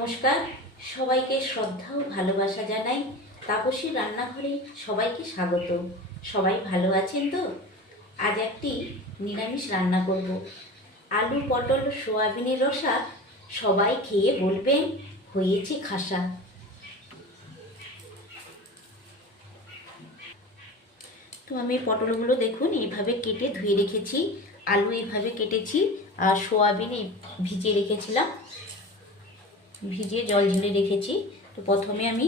নমস্কার, সবাইকে শ্রদ্ধা ও ভালোবাসা জানাই। তাপসী রান্নাঘরে সবাইকে স্বাগত। সবাই ভালো আছেন তো? আজ একটি নিরামিষ রান্না করব। আলু, পটল, সোয়াবিনের রসা। সবাই খেয়ে বলবেন হয়েছে খাসা। তো আমি পটলগুলো দেখুন এইভাবে কেটে ধুয়ে রেখেছি, আলু এইভাবে কেটেছি, আর সোয়াবিন ভিজিয়ে রেখেছিলাম, ভিজিয়ে জল ঝেড়ে রেখেছি। তো প্রথমে আমি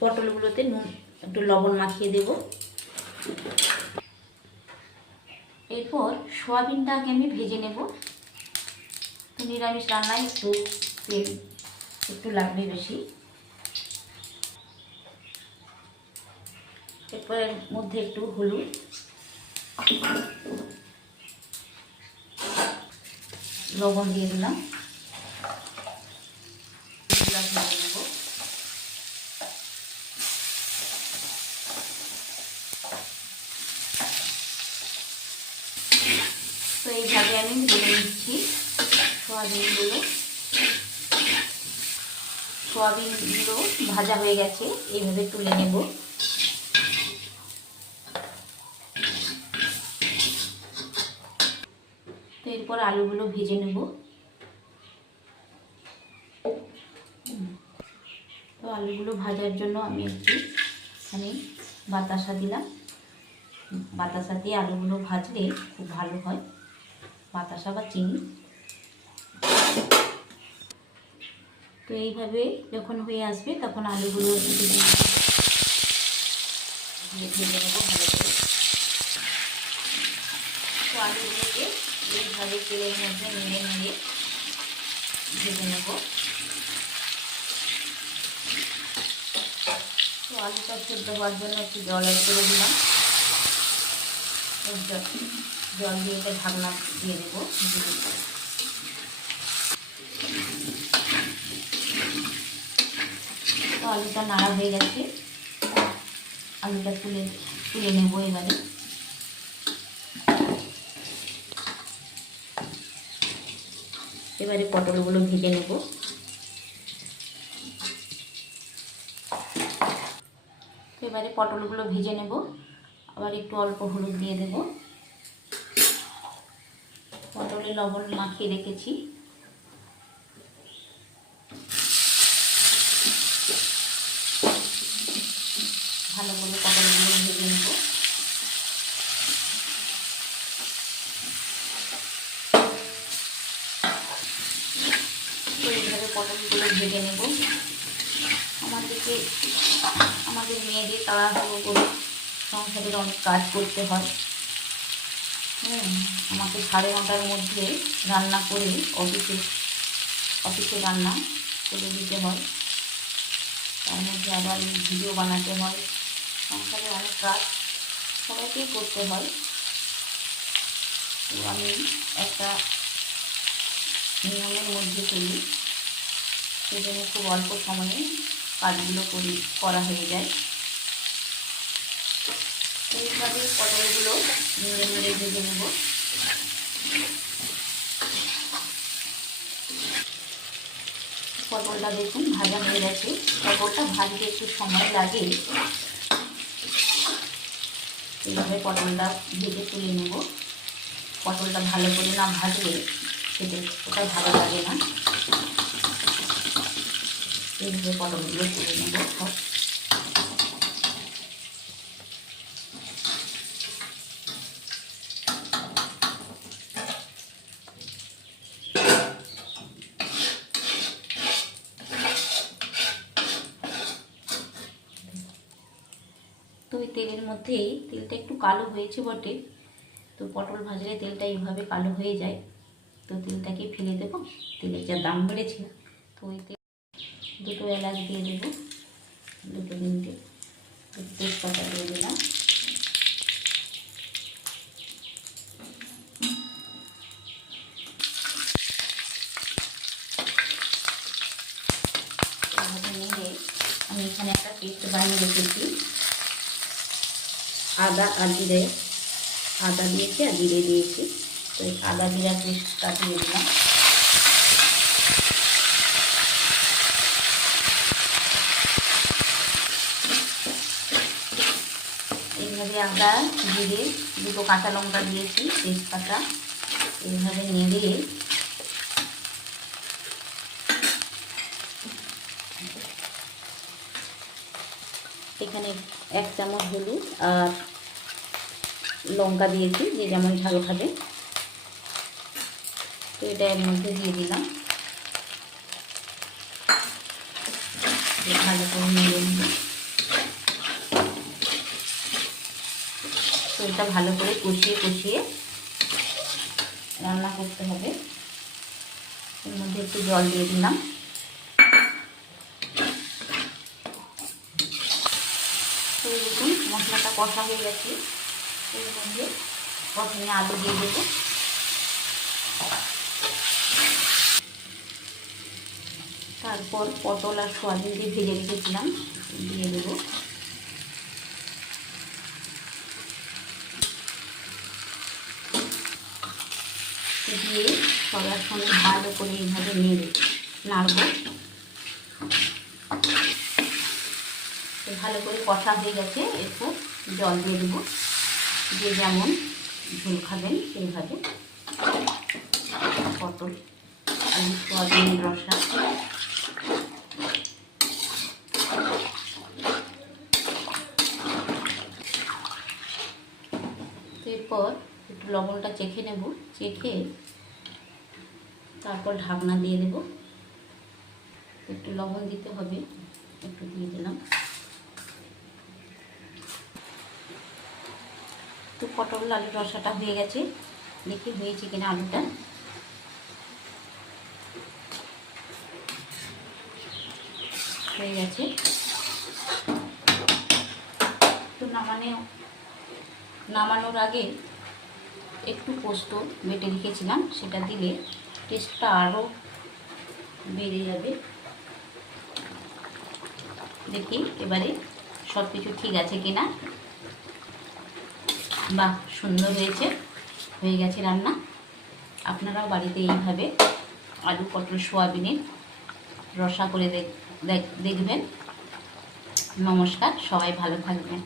পটলগুলোতে নুন একটু লবণ মাখিয়ে দেব। এরপর সোয়াবিনটাকে আমি ভেজে নেব। তো নিরামিষ রান্নায় একটু তেল একটু লাগবে বেশি। এরপর এর মধ্যে একটু হলুদ, লবণ দিয়ে দিলাম। তো এইভাবে আমি ভেজে নিচ্ছি সোয়াবিনগুলো ভাজা হয়ে গেছে, এইভাবে তুলে নেব। তো এরপর আলুগুলো ভেজে নেব। তো আলুগুলো ভাজার জন্য আমি এখানে বাতাসা দিলাম। বাতাসা দিয়ে আলুগুলো ভাজলে খুব ভালো হয়, বাতাসা বা চিনি। তো এইভাবে যখন হয়ে আসবে তখন আলুগুলো ভেজে নেব ভালো করে। তো আলুগুলোকে এইভাবে তেলের মধ্যে নেড়ে নেড়ে ভেজে নেব। তো আলুটা সেদ্ধ হওয়ার জন্য একটু জল অ্যাড করে দিলাম। জল দিয়ে এটা ঢাকনা দিয়ে দেবো। তো আলুটা নাড়া হয়ে গেছে, আলুটা তুলে নেব। এবারে পটলগুলো ভেজে নেব। এবারে পটলগুলো ভেজে নেব। আবার একটু অল্প হলুদ দিয়ে দেব। পটলে লবণ মাখিয়ে রেখেছি। ভালো করে পটলগুলো ভেজে নেব। এইভাবে পটলগুলো ভেজে নেব। আমাদের মেয়েদের তাড়াহুড়ো করে সংসারের অনেক কাজ করতে হয়। আমাকে 9:30টার মধ্যে রান্না করে অফিসে রান্না করে দিতে হয়। তার মধ্যে আবার ভিডিও বানাতে হয়। সংসারে অনেক কাজ সবাইকেই করতে হয়। তো আমি একটা নিয়মের মধ্যে চলি, সেজন্য খুব অল্প সময়ে কাজগুলো করা হয়ে যায়। এইভাবে পটলগুলো নেড়ে নেড়ে ভেজে নেব। পটলটা দেখুন ভাজা হয়ে গেছে। পটলটা ভাজতে একটু সময় লাগে। এইভাবে পটলটা ভেজে তুলে নেব। পটলটা ভালো করে না ভাজলে খেতে ওটা ভালো লাগে না। এইভাবে পটলগুলো তুলে নেব সব। তো ওই তেলের মধ্যেই তেলটা একটু কালো হয়েছে বটে, তো পটল ভাজলে তেলটা এইভাবে কালো হয়ে যায়। তো তেলটাকে ফেলে দেবো, তেলের যা দাম বেড়েছে। তো ওই তেল দুটো এলাচ দিয়ে দেবো, দুটো তিনটে তেজপাতা দিয়ে দিলাম। নিয়ে আমি এখানে একটা পেস্ট বানিয়ে রেখেছি। আদা দিয়েছি আর জিরে দিয়েছি। তো এই আদা জিরা পেস্টটা দিয়ে দিলাম। আদা জিরে দুটো কাঁচা লঙ্কা দিয়েছি, তেজপাতা। এইভাবে নেড়ে এখানে 1 চামচ হলুদ আর লঙ্কা দিয়েছি, যে যেমন ঝাল খাবে। তো এটা এর মধ্যে দিয়ে দিলাম, ভালো করে নেড়ে নেব। তো এটা ভালো করে কষিয়ে কষিয়ে রান্না করতে হবে। এর মধ্যে একটু জল দিয়ে দিলাম। তো দেখুন মশলাটা কষা হয়ে গেছে। এর মধ্যে প্রথমে আলু দিয়ে দেবো, তারপর পটল আর সয়াবিন দিয়ে ভেজে রেখেছিলাম দিয়ে দেবো। দিয়ে সবার সঙ্গে ভালো করে এইভাবে নাড়ব। ভালো করে কষা হয়ে গেছে, এরপর জল দিয়ে দেবো, যে যেমন ঝোল খাবেন সেইভাবে। পটল আর সয়াবিনের রসা এরপর একটু লবণটা চেখে নেব, চেখে তারপর ঢাকনা দিয়ে দেব। একটু লবণ দিতে হবে, একটু দিয়ে দিলাম। তো পটল আলুর রসাটা হয়ে গেছে, দেখি হয়েছে কিনা আলুটা। হয়ে গেছে। তো নামানোর আগে একটু পোস্ত বেটে রেখেছিলাম, সেটা দিলে টেস্টটা আরও বেড়ে যাবে। দেখি এবারে সব কিছু ঠিক আছে কিনা। বাহ, সুন্দর হয়েছে, হয়ে গেছে রান্না। আপনারাও বাড়িতে এইভাবে আলু পটল সোয়াবিনের রসা করে দেখবেন। নমস্কার, সবাই ভালো থাকবেন।